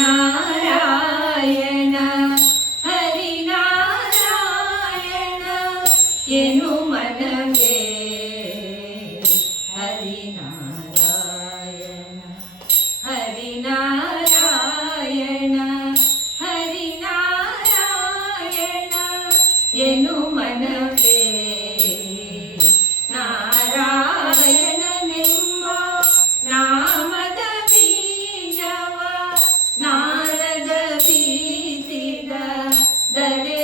Harinarayana, Harinarayana, Harinarayana. Дереві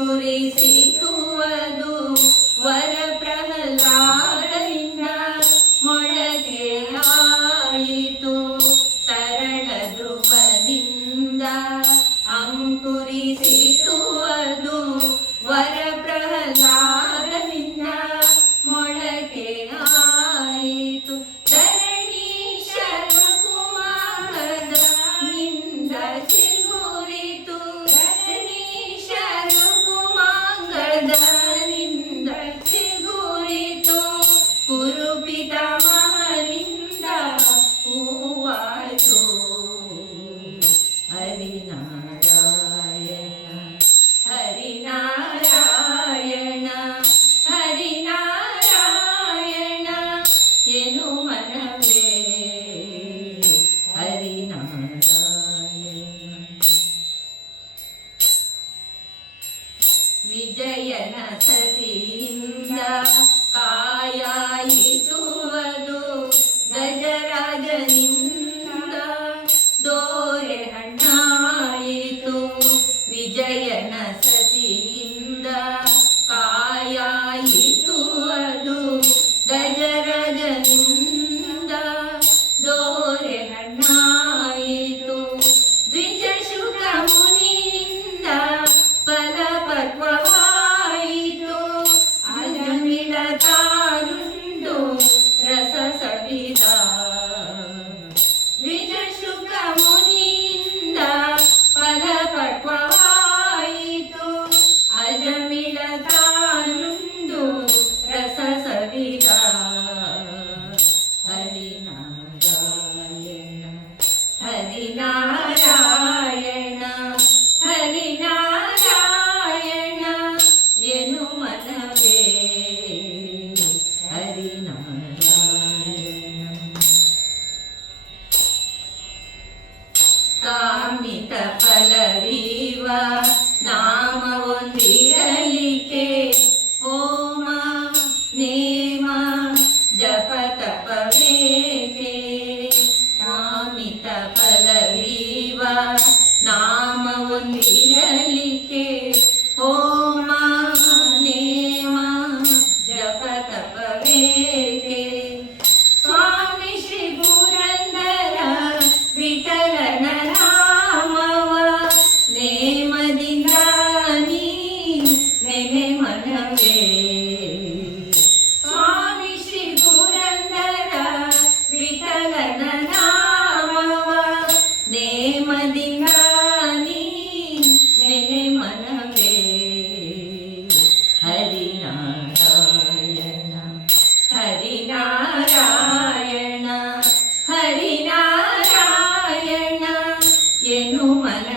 Puri ವಿಜಯನ ಸತಿಯಿಂದ ಕಾಯಾಯಿತುವುದು ಗಜರಾಜನಿಂದ ದೋರೆ ಹಣ್ಣಾಯಿತು ವಿಜಯನ ಸತಿಯಿಂದ ಕಾಯಾಯಿತುವುದು ಗಜರಾಜನಿಂದ ದೋರೆ ಹಣ್ಣಾಯಿತು ದ್ವಿಜ ಶುಕ ಮುನಿಯಿಂದ ಫಲಪಕ್ವವಾಯಿತು मीरा ನಾಮ ಒಂದಿರಲಿಕ್ಕೆ ಹೋಮ ನೇಮ ಜಪ ತಪವೇಕೆ ಸ್ವಾಮಿ ಶ್ರೀ ಪುರಂದರ ವಿಠಲನ ನಾಮವ ನೇಮದಿಂದ ನೀ ನೆನೆ ಮನವೇ ಹರಿನಾರಾಯಣ ಹರಿನಾರಾಯಣ ಎನು ಮನ